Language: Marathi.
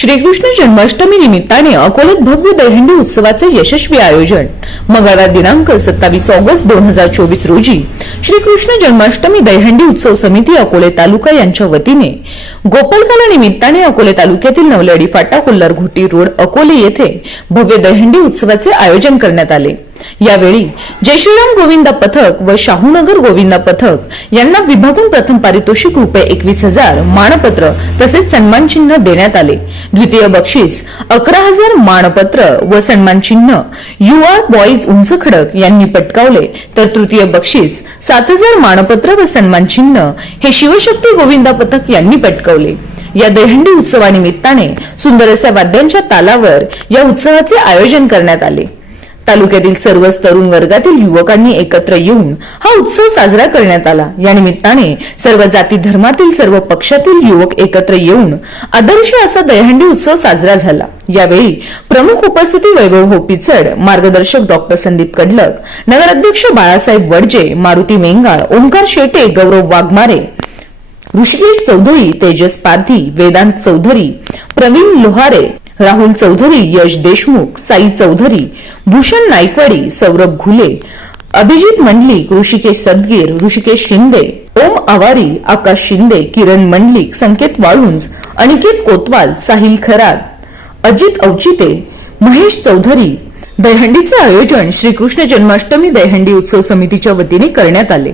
श्रीकृष्ण जन्माष्टमी निमित्ताने अकोल्यात भव्य दहीहंडी उत्सवाचे यशस्वी आयोजन. मंगळवार दिनांक सत्तावीस ऑगस्ट दोन हजार चोवीस रोजी श्रीकृष्ण जन्माष्टमी दहीहंडी उत्सव समिती अकोले तालुका यांच्या वतीने. गोपालकाला निमित्ताने अकोले तालुक्यातील नवलेडी फाटा कोल्हार रोड अकोले येथे भव्य दहीहंडी उत्सवाचे आयोजन करण्यात आले. यावेळी जयश्रीराम गोविंदा पथक व शाहूनगर गोविंदा पथक यांना विभागून प्रथम पारितोषिक रुपये एकवीस हजार मानपत्र तसेच सन्मान चिन्ह देण्यात आले. द्वितीय बक्षीस अकरा हजार मानपत्र व सन्मान चिन्ह युवा बॉईज उंच खडक यांनी पटकावले. तर तृतीय बक्षीस सात हजार मानपत्र व सन्मान चिन्ह हे शिवशक्ती गोविंदा पथक यांनी पटकावले. या दहीहंडी उत्सवानिमित्ताने सुंदर अशा वाद्यांच्या तालावर या उत्सवाचे आयोजन करण्यात आले. तालुक्यातील सर्वच तरुण वर्गातील युवकांनी एकत्र येऊन हा उत्सव साजरा करण्यात आला. या निमित्ताने सर्व जाती धर्मातील सर्व पक्षातील युवक एकत्र येऊन आदर्श असा दहीहंडी उत्सव साजरा झाला. यावेळी प्रमुख उपस्थिती वैभव होपिचड मार्गदर्शक डॉक्टर संदीप कडलक नगराध्यक्ष बाळासाहेब वडजे मारुती मेंगाळ ओंकार शेटे गौरव वाघमारे ऋषिकेश चौधरी तेजस पारधी वेदांत चौधरी प्रवीण लोहारे राहुल चौधरी यश देशमुख साई चौधरी भूषण नाईकवाडी सौरभ घुले अभिजित मंडलिक ऋषिकेश सदगीर ऋषिकेश शिंदे ओम आवारी आकाश शिंदे किरण मंडलिक संकेत वाळुंज अनिकेत कोतवाल साहिल खरात अजित औचिते महेश चौधरी. दहीहंडीचे आयोजन श्रीकृष्ण जन्माष्टमी दहीहंडी उत्सव समितीच्या वतीने करण्यात आले.